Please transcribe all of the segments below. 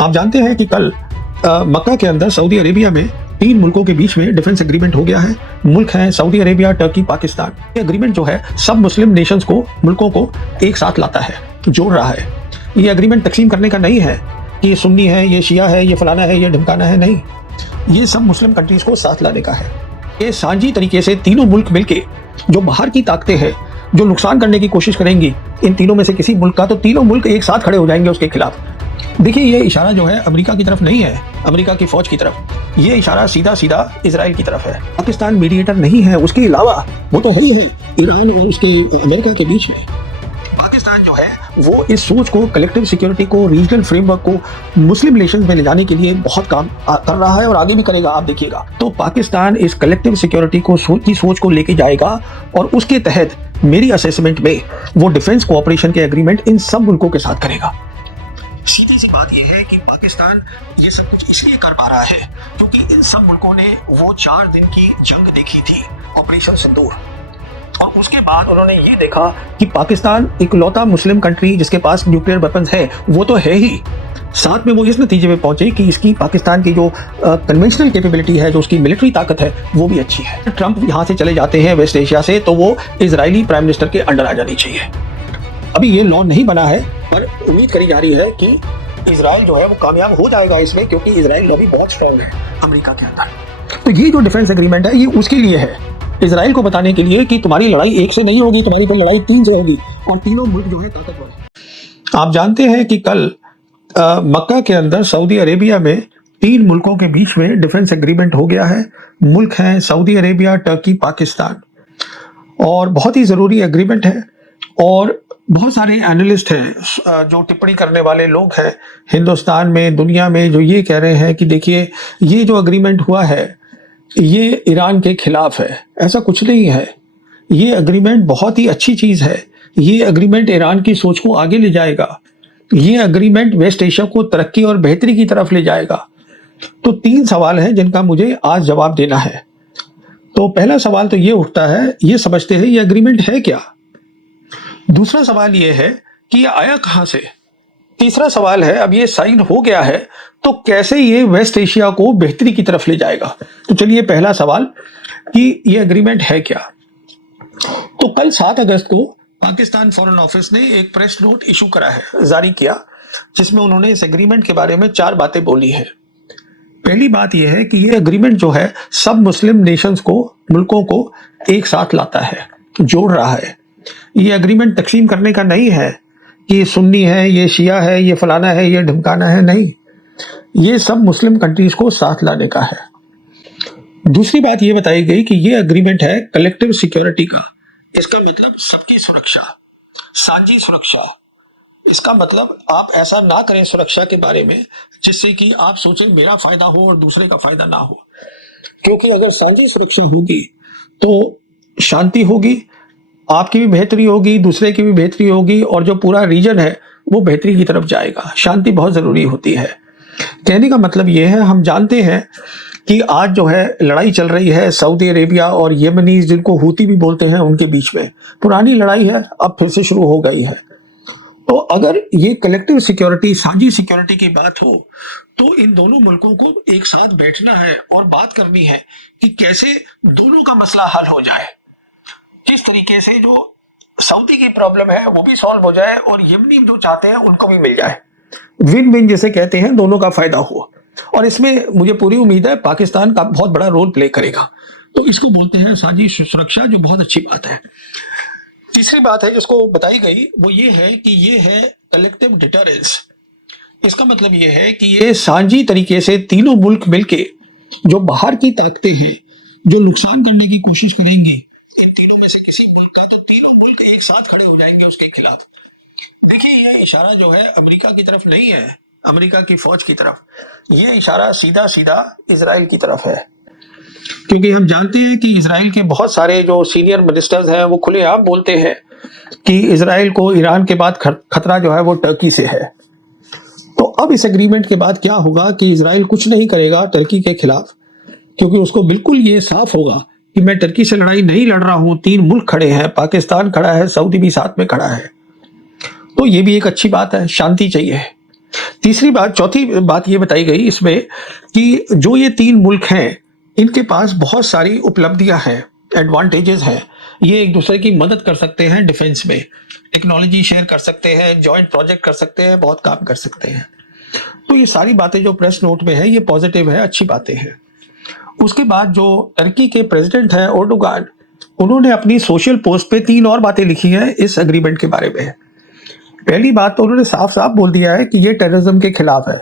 आप जानते हैं कि कल मक्का के अंदर सऊदी अरेबिया में 3 मुल्कों के बीच में डिफेंस एग्रीमेंट हो गया है। मुल्क हैं सऊदी अरेबिया, टर्की, पाकिस्तान। ये एग्रीमेंट जो है सब मुस्लिम नेशंस को, मुल्कों को एक साथ लाता है, जोड़ रहा है। ये एग्रीमेंट तकसीम करने का नहीं है कि ये सुन्नी है, ये शिया है, ये फलाना है, ये ढमकाना है, नहीं। ये सब मुस्लिम कंट्रीज को साथ लाने का है। ये साझी तरीके से तीनों मुल्क मिलके जो बाहर की ताकतें हैं जो नुकसान करने की कोशिश करेंगी इन तीनों में से किसी मुल्क का, तो तीनों मुल्क एक साथ खड़े हो जाएंगे उसके खिलाफ। देखिए, ये इशारा जो है अमेरिका की तरफ नहीं है, अमेरिका की फौज की तरफ। ये इशारा सीधा सीधा इजराइल की तरफ है। पाकिस्तान मीडिएटर नहीं है, उसके अलावा वो तो है ही है ईरान और उसके अमेरिका के बीच में। पाकिस्तान जो है वो इस सोच को, कलेक्टिव सिक्योरिटी को, रीजनल फ्रेमवर्क को मुस्लिम नेशंस में ले जाने के लिए बहुत काम कर रहा है और आगे भी करेगा, आप देखिएगा। तो पाकिस्तान इस कलेक्टिव सिक्योरिटी को की सोच को लेके जाएगा और उसके तहत मेरी असेसमेंट में वो डिफेंस कोऑपरेशन के एग्रीमेंट इन सब मुल्कों के साथ करेगा। सीधी सी बात यह है कि पाकिस्तान ये सब कुछ इसलिए कर पा रहा है क्योंकि इन सब मुल्कों ने वो 4 दिन की जंग देखी थी, ऑपरेशन सिंदूर, और उसके बाद उन्होंने ये देखा कि पाकिस्तान इकलौता मुस्लिम कंट्री जिसके पास न्यूक्लियर वेपन्स है, वो तो है ही, साथ में वो इस नतीजे में पहुंचे कि इसकी पाकिस्तान की जो कन्वेंशनल कैपेबिलिटी है, जो उसकी मिलिट्री ताकत है, वो भी अच्छी है। ट्रंप यहाँ से चले जाते हैं वेस्ट एशिया से, तो वो इजरायली प्राइम मिनिस्टर के अंडर आ जानी चाहिए। अभी ये लॉ नहीं बना है, पर उम्मीद करी जा रही है कि इजराइल जो है वो कामयाब हो जाएगा इसमें, क्योंकि इजराइल लॉबी बहुत स्ट्रांग है अमेरिका के अंदर। तो ये जो डिफेंस एग्रीमेंट है ये उसके लिए है, इजराइल को बताने के लिए कि तुम्हारी लड़ाई एक से नहीं होगी, तुम्हारी तो लड़ाई 3 से होगी, और तीनों मुल्क जो है ताकतवर। आप जानते हैं कि कल मक्का के अंदर सऊदी अरेबिया में 3 मुल्कों के बीच में डिफेंस एग्रीमेंट हो गया है। मुल्क हैं सऊदी अरेबिया, टर्की, पाकिस्तान, और बहुत ही ज़रूरी एग्रीमेंट है। और बहुत सारे एनालिस्ट हैं, जो टिप्पणी करने वाले लोग हैं हिंदुस्तान में, दुनिया में, जो ये कह रहे हैं कि देखिए ये जो एग्रीमेंट हुआ है ये ईरान के खिलाफ है। ऐसा कुछ नहीं है, ये एग्रीमेंट बहुत ही अच्छी चीज़ है। ये एग्रीमेंट ईरान की सोच को आगे ले जाएगा, ये एग्रीमेंट वेस्ट एशिया को तरक्की और बेहतरी की तरफ ले जाएगा। तो 3 सवाल हैं जिनका मुझे आज जवाब देना है। तो पहला सवाल तो ये उठता है, ये समझते हैं ये एग्रीमेंट है क्या। दूसरा सवाल ये है कि ये आया कहां से। तीसरा सवाल है, अब ये साइन हो गया है तो कैसे ये वेस्ट एशिया को बेहतरी की तरफ ले जाएगा। तो चलिए, पहला सवाल कि ये एग्रीमेंट है क्या। तो कल 7 अगस्त को पाकिस्तान फॉरेन ऑफिस ने एक प्रेस नोट इशू करा है, जारी किया, जिसमें उन्होंने इस एग्रीमेंट के बारे में 4 बातें बोली है। पहली बात यह है कि ये एग्रीमेंट जो है सब मुस्लिम नेशंस को, मुल्कों को एक साथ लाता है, जोड़ रहा है। ये एग्रीमेंट तकसीम करने का नहीं है कि ये सुन्नी है, ये शिया है, ये फलाना है, ये ढमकाना है, नहीं। ये सब मुस्लिम कंट्रीज को साथ लाने का है। दूसरी बात ये बताई गई कि ये एग्रीमेंट है कलेक्टिव सिक्योरिटी का। इसका मतलब सबकी सुरक्षा, साझी सुरक्षा। इसका मतलब आप ऐसा ना करें सुरक्षा के बारे में जिससे कि आप सोचें मेरा फायदा हो और दूसरे का फायदा ना हो, क्योंकि अगर साझी सुरक्षा होगी तो शांति होगी, आपकी भी बेहतरी होगी, दूसरे की भी बेहतरी होगी, और जो पूरा रीजन है वो बेहतरी की तरफ जाएगा। शांति बहुत ज़रूरी होती है। कहने का मतलब ये है, हम जानते हैं कि आज जो है लड़ाई चल रही है सऊदी अरेबिया और येमनीज, जिनको हूती भी बोलते हैं, उनके बीच में पुरानी लड़ाई है, अब फिर से शुरू हो गई है। तो अगर ये कलेक्टिव सिक्योरिटी, साझी सिक्योरिटी की बात हो, तो इन दोनों मुल्कों को एक साथ बैठना है और बात करनी है कि कैसे दोनों का मसला हल हो जाए, किस तरीके से जो सऊदी की प्रॉब्लम है वो भी सॉल्व हो जाए और यमनी जो चाहते हैं उनको भी मिल जाए। विन विन जिसे कहते हैं, दोनों का फायदा हो। और इसमें मुझे पूरी उम्मीद है पाकिस्तान का बहुत बड़ा रोल प्ले करेगा। तो इसको बोलते हैं साझी सुरक्षा, जो बहुत अच्छी बात है। तीसरी बात है जिसको बताई गई वो ये है कि ये है कलेक्टिव डिटरेंस। इसका मतलब ये है कि ये साझी तरीके से तीनों मुल्क मिलके जो बाहर की ताकतें हैं जो नुकसान करने की कोशिश करेंगी इन तीनों में से किसी मुल्क का, तो तीनों मुल्क एक साथ खड़े हो जाएंगे उसके खिलाफ। देखिए, ये इशारा जो है अमेरिका की तरफ नहीं है, अमेरिका की फौज की तरफ। ये इशारा सीधा सीधा इजराइल की तरफ है, क्योंकि हम जानते हैं कि इजराइल के बहुत सारे जो सीनियर मिनिस्टर्स हैं वो खुलेआम बोलते हैं कि इजराइल को ईरान के बाद खतरा जो है वो टर्की से है। तो अब इस एग्रीमेंट के बाद क्या होगा कि इजराइल कुछ नहीं करेगा टर्की के खिलाफ, क्योंकि उसको बिल्कुल ये साफ होगा कि मैं टर्की से लड़ाई नहीं लड़ रहा हूं। 3 मुल्क खड़े हैं, पाकिस्तान खड़ा है, सऊदी भी साथ में खड़ा है। तो ये भी एक अच्छी बात है, शांति चाहिए। तीसरी बात, चौथी बात ये बताई गई इसमें कि जो ये 3 मुल्क हैं, इनके पास बहुत सारी उपलब्धियां हैं, एडवांटेजेस हैं। ये एक दूसरे की मदद कर सकते हैं डिफेंस में, टेक्नोलॉजी शेयर कर सकते हैं, जॉइंट प्रोजेक्ट कर सकते हैं, बहुत काम कर सकते हैं। तो ये सारी बातें जो प्रेस नोट में है, ये पॉजिटिव है, अच्छी बातें हैं। उसके बाद जो टर्की के प्रेसिडेंट हैं एर्डोगान, उन्होंने अपनी सोशल पोस्ट पे 3 और बातें लिखी हैं इस एग्रीमेंट के बारे में। पहली बात तो उन्होंने साफ-साफ बोल दिया है कि ये टेररिज्म के खिलाफ है।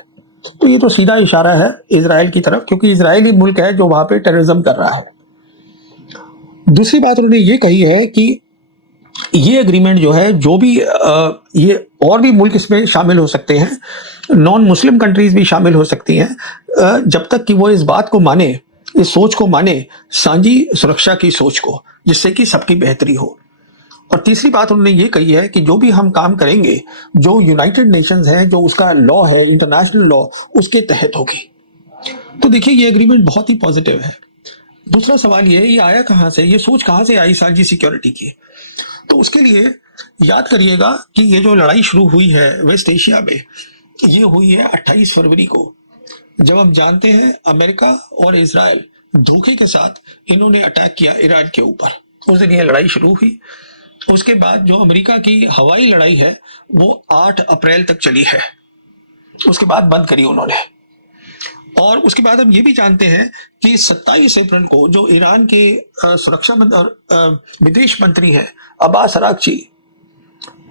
तो ये तो सीधा इशारा है इज़राइल की तरफ, क्योंकि इज़राइल ही मुल्क है जो वहाँ पे टेररिज्म कर रहा है। दूसरी बात उन्होंने ये कही है कि ये एग्रीमेंट जो है, जो भी ये और भी मुल्क इसमें शामिल हो सकते हैं, नॉन मुस्लिम कंट्रीज भी शामिल हो सकती हैं, जब तक कि वो इस बात को माने, इस सोच को माने, साझी सुरक्षा की सोच को, जिससे कि सबकी बेहतरी हो। और तीसरी बात उन्होंने ये कही है कि जो भी हम काम करेंगे, जो यूनाइटेड नेशंस है, जो उसका लॉ है, इंटरनेशनल लॉ, उसके तहत होगी। तो देखिए, ये एग्रीमेंट बहुत ही पॉजिटिव है। दूसरा सवाल ये आया कहाँ से, ये सोच कहाँ से आई साझी सिक्योरिटी की? तो उसके लिए याद करिएगा कि ये जो लड़ाई शुरू हुई है वेस्ट एशिया में, ये हुई है 28 फरवरी को, जब हम जानते हैं अमेरिका और इजराइल धोखे के साथ इन्होंने अटैक किया ईरान के ऊपर। उस दिन ये लड़ाई शुरू हुई। उसके बाद जो अमेरिका की हवाई लड़ाई है, वो 8 अप्रैल तक चली है। उसके बाद बंद करी उन्होंने। और उसके बाद हम ये भी जानते हैं कि 27 अप्रैल को जो ईरान के सुरक्षा विदेश मंत्री हैं अब्बास अरागची,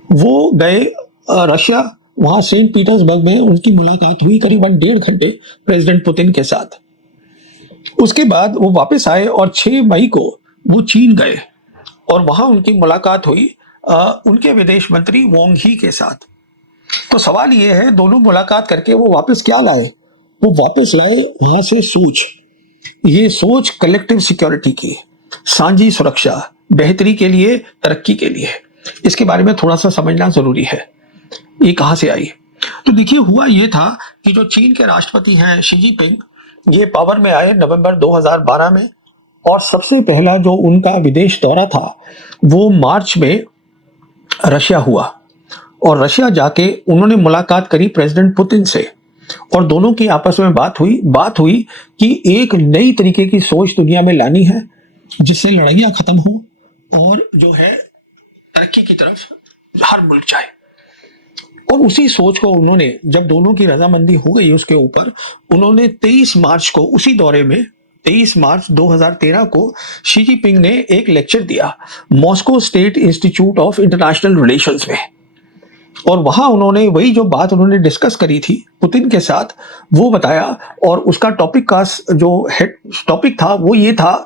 वो गए रशिया, वहां सेंट पीटर्सबर्ग में उनकी मुलाकात हुई करीबन 1.5 घंटे प्रेसिडेंट पुतिन के साथ। उसके बाद वो वापस आए और 6 मई को वो चीन गए और वहां उनकी मुलाकात हुई उनके विदेश मंत्री वांग ही के साथ। तो सवाल ये है, दोनों मुलाकात करके वो वापस क्या लाए? वो वापस लाए वहां से सोच, ये सोच कलेक्टिव सिक्योरिटी की, साझी सुरक्षा, बेहतरी के लिए, तरक्की के लिए। इसके बारे में थोड़ा सा समझना जरूरी है, ये कहां से आई। तो देखिए, हुआ ये था कि जो चीन के राष्ट्रपति हैं शी जिनपिंग, ये पावर में आए नवंबर 2012 में, और सबसे पहला जो उनका विदेश दौरा था वो मार्च में रशिया हुआ। और रशिया जाके उन्होंने मुलाकात करी प्रेसिडेंट पुतिन से, और दोनों की आपस में बात हुई कि एक नई तरीके की सोच दुनिया में लानी है, जिससे लड़ाइयां खत्म हो और जो है तरक्की की तरफ हर मुल्क जाए। और उसी सोच को उन्होंने, जब दोनों की रजामंदी हो गई उसके ऊपर, उन्होंने 23 मार्च को, उसी दौरे में 23 मार्च 2013 को शी जिनपिंग ने एक लेक्चर दिया Moscow state institute of international relations में। और वहां उन्होंने वही जो बात उन्होंने डिस्कस करी थी पुतिन के साथ, वो बताया। और उसका टॉपिक का जो टॉपिक था वो ये था,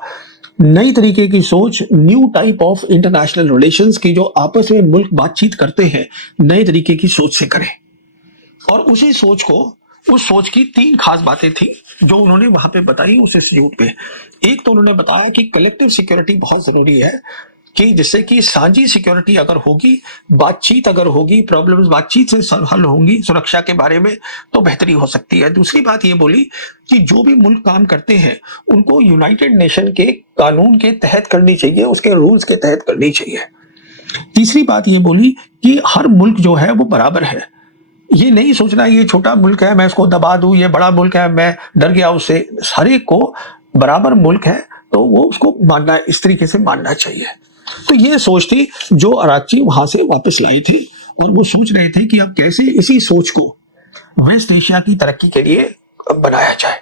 नई तरीके की सोच, new type of international relations की, जो आपस में मुल्क बातचीत करते हैं नए तरीके की सोच से करें। और उसी सोच को, उस सोच की 3 खास बातें थी जो उन्होंने वहां पे बताई उस इंस्टीट्यूट पे। एक तो उन्होंने बताया कि कलेक्टिव सिक्योरिटी बहुत जरूरी है, कि जिससे कि साझी सिक्योरिटी अगर होगी, बातचीत अगर होगी, प्रॉब्लम्स बातचीत से हल होंगी सुरक्षा के बारे में, तो बेहतरी हो सकती है। दूसरी बात ये बोली कि जो भी मुल्क काम करते हैं उनको यूनाइटेड नेशन के कानून के तहत करनी चाहिए, उसके रूल्स के तहत करनी चाहिए। तीसरी बात ये बोली कि हर मुल्क जो है वो बराबर है, ये नहीं सोचना ये छोटा मुल्क है मैं इसको दबा दूं, ये बड़ा मुल्क है मैं डर गया उससे। हर एक को बराबर मुल्क है तो वो उसको मानना, इस तरीके से मानना चाहिए। तो ये सोच थी जो अरागची वहां से वापस लाए थे, और वो सोच रहे थे कि अब कैसे इसी सोच को वेस्ट एशिया की तरक्की के लिए बनाया जाए।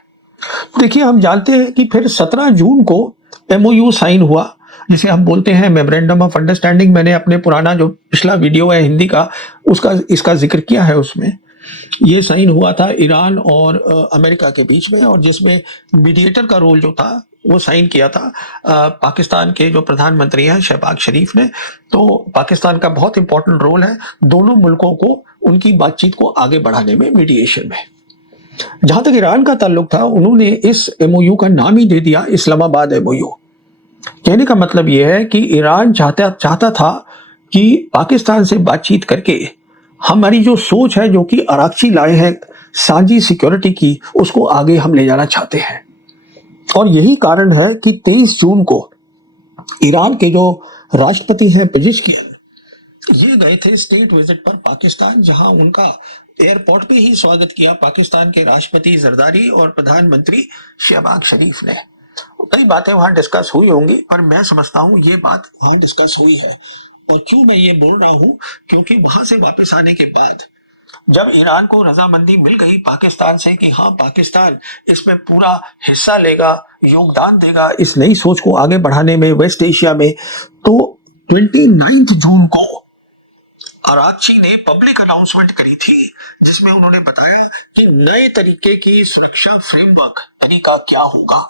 देखिए, हम जानते हैं कि फिर 17 जून को MOU साइन हुआ, जिसे हम बोलते हैं मेमोरेंडम ऑफ अंडरस्टैंडिंग। मैंने अपने पुराना जो पिछला वीडियो है हिंदी का, उसका इसका जिक्र किया है। उसमें ये साइन हुआ था ईरान और अमेरिका के बीच में, और जिसमें मीडिएटर का रोल जो था वो साइन किया था पाकिस्तान के जो प्रधानमंत्री हैं शहबाज शरीफ ने। तो पाकिस्तान का बहुत इंपॉर्टेंट रोल है दोनों मुल्कों को उनकी बातचीत को आगे बढ़ाने में, मीडिएशन में। जहां तक ईरान का ताल्लुक था, उन्होंने इस MOU का नाम ही दे दिया इस्लामाबाद MOU। कहने का मतलब यह है कि ईरान चाहता था कि पाकिस्तान से बातचीत करके हमारी जो सोच है, जो कि अरागची लाए हैं साझी सिक्योरिटी की, उसको आगे हम ले जाना चाहते हैं। और यही कारण है कि 23 जून को ईरान के जो राष्ट्रपति हैं पेजेश्कियान, ये गए थे स्टेट विजिट पर पाकिस्तान, जहां उनका एयरपोर्ट पे ही स्वागत किया पाकिस्तान के राष्ट्रपति जरदारी और प्रधानमंत्री शहबाज शरीफ ने। कई बातें वहां डिस्कस हुई होंगी, पर मैं समझता हूँ ये बात वहां डिस्कस हुई है। और क्यों मैं ये बोल रहा हूँ, क्योंकि वहां से वापस आने के बाद जब ईरान को रजामंदी मिल गई पाकिस्तान से कि हाँ पाकिस्तान इसमें पूरा हिस्सा लेगा, योगदान देगा इस नई सोच को आगे बढ़ाने में वेस्ट एशिया में, तो 29 जून को अरागची ने पब्लिक अनाउंसमेंट करी थी जिसमें उन्होंने बताया कि नए तरीके की सुरक्षा फ्रेमवर्क तरीका क्या होगा।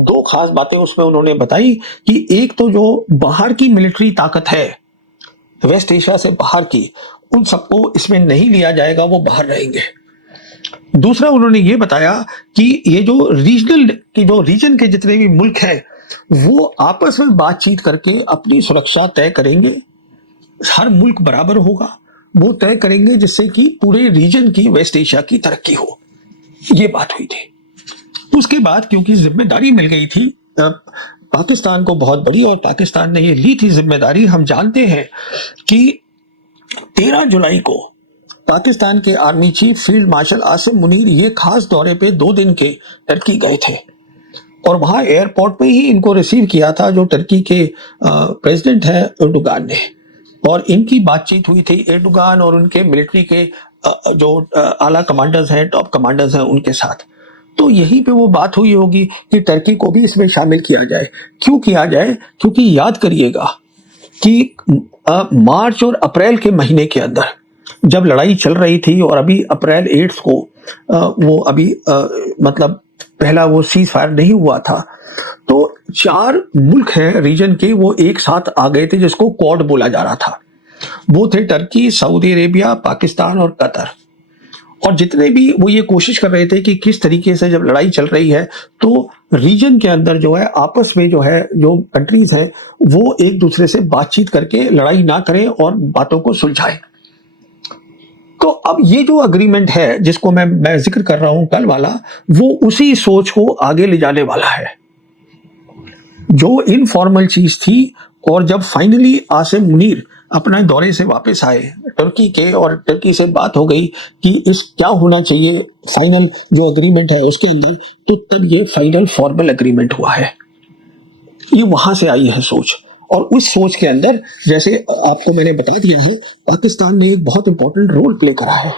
दो खास बातें उसमें उन्होंने बताई कि एक तो जो बाहर की मिलिट्री ताकत है वेस्ट एशिया से बाहर की, उन सबको इसमें नहीं लिया जाएगा, वो बाहर रहेंगे। दूसरा उन्होंने ये बताया कि ये जो रीजन के जितने भी मुल्क हैं वो आपस में बातचीत करके अपनी सुरक्षा तय करेंगे। हर मुल्क बराबर होगा, वो तय करेंगे जिससे कि पूरे रीजन की, वेस्ट एशिया की तरक्की हो। ये बात हुई थी। उसके बाद क्योंकि जिम्मेदारी मिल गई थी पाकिस्तान को बहुत बड़ी, और पाकिस्तान ने ये ली थी जिम्मेदारी, हम जानते हैं कि 13 जुलाई को पाकिस्तान के army chief field marshal Asim Munir ये खास दौरे पे 2 दिन के टर्की गए थे और वहां एयरपोर्ट पे ही इनको रिसीव किया था जो टर्की के प्रेसिडेंट है एर्डोगान ने, और इनकी बातचीत हुई थी एर्डोगान और उनके मिलिट्री के जो आला कमांडर्स हैं, टॉप कमांडर्स हैं, उनके साथ। तो यहीं पे वो बात हुई होगी कि टर्की को भी इसमें शामिल किया जाए। क्यों किया जाए? क्योंकि याद करिएगा कि मार्च और अप्रैल के महीने के अंदर जब लड़ाई चल रही थी और अभी अप्रैल 8 को वो अभी मतलब पहला वो सीज फायर नहीं हुआ था, तो 4 मुल्क हैं रीजन के, वो एक साथ आ गए थे जिसको क्वाड बोला जा रहा था। वो थे टर्की, सऊदी अरेबिया, पाकिस्तान और कतर। और जितने भी वो ये कोशिश कर रहे थे कि किस तरीके से जब लड़ाई चल रही है तो रीजन के अंदर जो है आपस में जो है जो कंट्रीज हैं वो एक दूसरे से बातचीत करके लड़ाई ना करें और बातों को सुलझाएं। तो अब ये जो अग्रीमेंट है जिसको मैं जिक्र कर रहा हूं कल वाला, वो उसी सोच को आगे ले जाने वाला है जो इनफॉर्मल चीज थी। और जब फाइनली आसिम मुनीर अपने दौरे से वापस आए टर्की के, और टर्की से बात हो गई कि इस क्या होना चाहिए फाइनल जो अग्रीमेंट है उसके अंदर, तो तब ये फाइनल फॉर्मल अग्रीमेंट हुआ है। ये वहां से आई है सोच, और उस सोच के अंदर जैसे आपको मैंने बता दिया है पाकिस्तान ने एक बहुत इंपॉर्टेंट रोल प्ले करा है।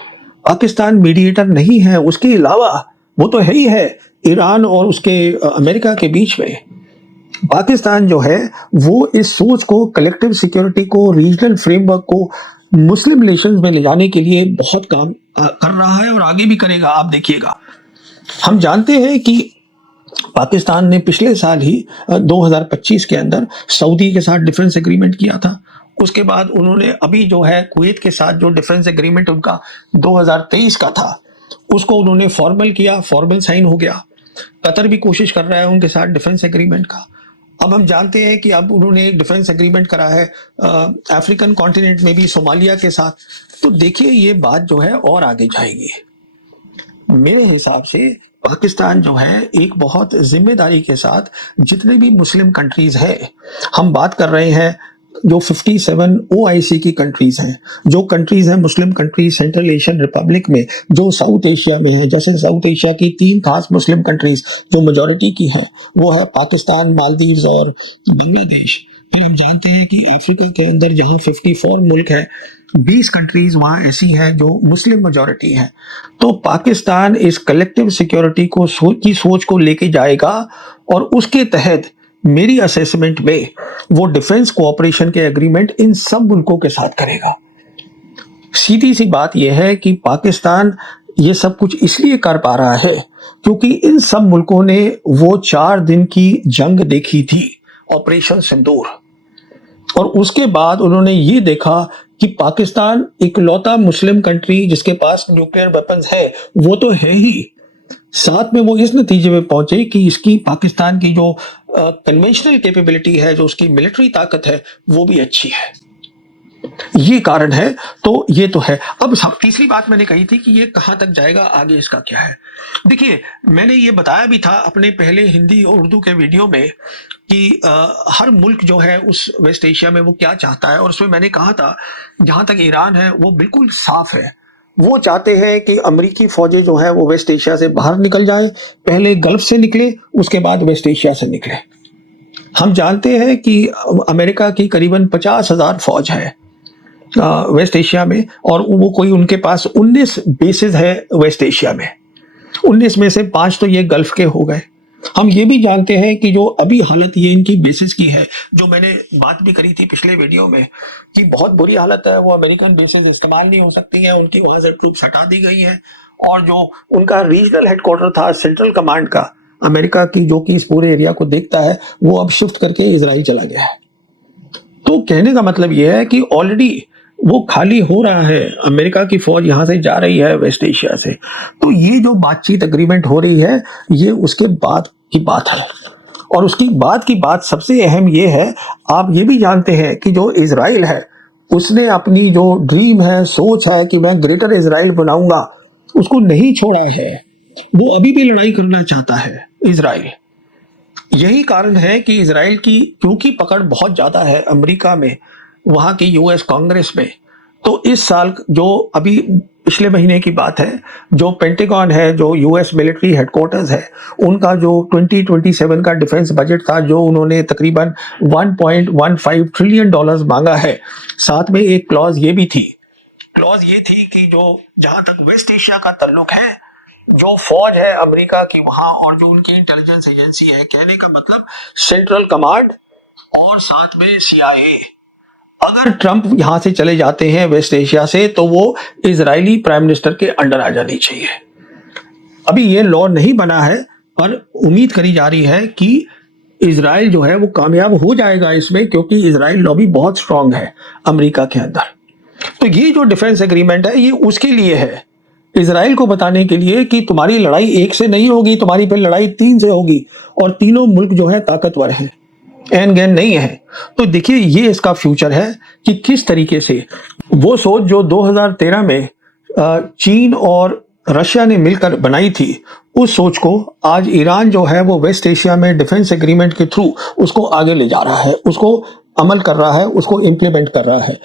पाकिस्तान मीडिएटर नहीं है, उसके अलावा वो तो है ही है ईरान और उसके अमेरिका के बीच में। पाकिस्तान जो है वो इस सोच को, कलेक्टिव सिक्योरिटी को, रीजनल फ्रेमवर्क को मुस्लिम रिलेशंस में ले जाने के लिए बहुत काम कर रहा है और आगे भी करेगा। आप देखिएगा, हम जानते हैं कि पाकिस्तान ने पिछले साल ही 2025 के अंदर सऊदी के साथ डिफेंस एग्रीमेंट किया था। उसके बाद उन्होंने अभी जो है कुवैत के साथ जो डिफेंस एग्रीमेंट उनका 2023 का था उसको उन्होंने फॉर्मल किया, फॉर्मल साइन हो गया। कतर भी कोशिश कर रहा है उनके साथ डिफेंस एग्रीमेंट का। अब हम जानते हैं कि अब उन्होंने एक डिफेंस एग्रीमेंट करा है अफ्रीकन कॉन्टिनेंट में भी सोमालिया के साथ। तो देखिए ये बात जो है और आगे जाएगी। मेरे हिसाब से पाकिस्तान जो है एक बहुत जिम्मेदारी के साथ जितने भी मुस्लिम कंट्रीज है, हम बात कर रहे हैं जो 57 ओआईसी की कंट्रीज हैं, जो कंट्रीज हैं Muslim countries central Asian Republic में, जो साउथ एशिया में है। जैसे साउथ एशिया की 3 खास मुस्लिम कंट्रीज जो मेजॉरिटी की हैं वो है पाकिस्तान, मालदीव्स और बांग्लादेश। फिर हम जानते हैं कि अफ्रीका के अंदर जहां 54 मुल्क है, 20 कंट्रीज वहां ऐसी हैं जो मुस्लिम मेजॉरिटी है। तो पाकिस्तान इस कलेक्टिव सिक्योरिटी को की सोच को लेके जाएगा और उसके तहत मेरी असेसमेंट में वो डिफेंस कोऑपरेशन के एग्रीमेंट इन सब मुल्कों के साथ करेगा। सीधी सी बात यह है कि पाकिस्तान ये सब कुछ इसलिए कर पा रहा है क्योंकि इन सब मुल्कों ने वो 4 दिन की जंग देखी थी, ऑपरेशन सिंदूर, और उसके बाद उन्होंने ये देखा कि पाकिस्तान इकलौता मुस्लिम कंट्री जिसके पास न्यूक्लियर वेपन्स है वो तो है ही, साथ में वो इस नतीजे में पहुंचे कि इसकी पाकिस्तान की जो कन्वेंशनल कैपेबिलिटी है, जो उसकी मिलिट्री ताकत है, वो भी अच्छी है। ये कारण है। तो ये तो है। अब सब तीसरी बात मैंने कही थी कि ये कहां तक जाएगा, आगे इसका क्या है। देखिए मैंने ये बताया भी था अपने पहले हिंदी और उर्दू के वीडियो में कि हर मुल्क जो है उस वेस्ट एशिया में वो क्या चाहता है, और उसमें मैंने कहा था जहां तक ईरान है वो बिल्कुल साफ है, वो चाहते हैं कि अमेरिकी फौजें जो है वो वेस्ट एशिया से बाहर निकल जाए, पहले गल्फ से निकले, उसके बाद वेस्ट एशिया से निकले। हम जानते हैं कि अमेरिका की करीबन 50,000 फौज है वेस्ट एशिया में, और वो कोई उनके पास 19 बेसेस है वेस्ट एशिया में। 19 में से 5 तो ये गल्फ के हो गए। हम ये भी जानते हैं कि जो अभी हालत ये इनकी बेसिस की है, जो मैंने बात भी करी थी पिछले वीडियो में, कि बहुत बुरी हालत है, वो अमेरिकन बेसिस इस्तेमाल नहीं हो सकती है, उनकी वजह से ट्रूप्स हटा दी गई है, और जो उनका रीजनल हेडक्वार्टर था सेंट्रल कमांड का अमेरिका की, जो कि इस पूरे एरिया को देखता है, वो अब शिफ्ट करके इजराइल चला गया है। तो कहने का मतलब ये है कि ऑलरेडी वो खाली हो रहा है, अमेरिका की फौज यहां से जा रही है वेस्ट एशिया से। तो ये जो बातचीत एग्रीमेंट हो रही है, ये उसके बाद की बात है, और उसकी बाद की बात सबसे अहम ये है, आप ये भी जानते हैं कि जो इजराइल है, उसने अपनी जो ड्रीम है, सोच है कि मैं ग्रेटर इजराइल बनाऊंगा, उसको नहीं छोड़ा है। वो अभी भी लड़ाई करना चाहता है इजराइल। यही कारण है कि इजराइल की क्योंकि पकड़ बहुत ज्यादा है अमेरिका में, वहां की यूएस कांग्रेस में, तो इस साल जो अभी पिछले महीने की बात है, जो पेंटागन है, जो यूएस मिलिट्री हेडक्वार्टर्स है, उनका जो 2027 का डिफेंस बजट था, जो उन्होंने तकरीबन $1.15 ट्रिलियन मांगा है, साथ में एक क्लॉज ये भी थी, क्लॉज ये थी कि जो जहां तक वेस्ट एशिया का ताल्लुक है, जो फौज है अमेरिका की वहां, और जो उनकी इंटेलिजेंस एजेंसी है, कहने का मतलब सेंट्रल कमांड और साथ में CIA, अगर ट्रंप यहां से चले जाते हैं वेस्ट एशिया से, तो वो इजरायली प्राइम मिनिस्टर के अंडर आ जानी चाहिए। अभी ये लॉ नहीं बना है, पर उम्मीद करी जा रही है कि इजराइल जो है वो कामयाब हो जाएगा इसमें, क्योंकि इजराइल लॉबी बहुत स्ट्रांग है अमेरिका के अंदर। तो ये जो डिफेंस एग्रीमेंट है, ये उसके लिए है, इजराइल को बताने के लिए कि तुम्हारी लड़ाई एक से नहीं होगी, तुम्हारी फिर लड़ाई 3 से होगी, और तीनों मुल्क जो है ताकतवर हैं, एन गैन नहीं है। तो देखिए, ये इसका फ्यूचर है कि किस तरीके से वो सोच जो 2013 में चीन और रशिया ने मिलकर बनाई थी, उस सोच को आज ईरान जो है वो वेस्ट एशिया में डिफेंस एग्रीमेंट के थ्रू उसको आगे ले जा रहा है, उसको अमल कर रहा है, उसको इंप्लीमेंट कर रहा है।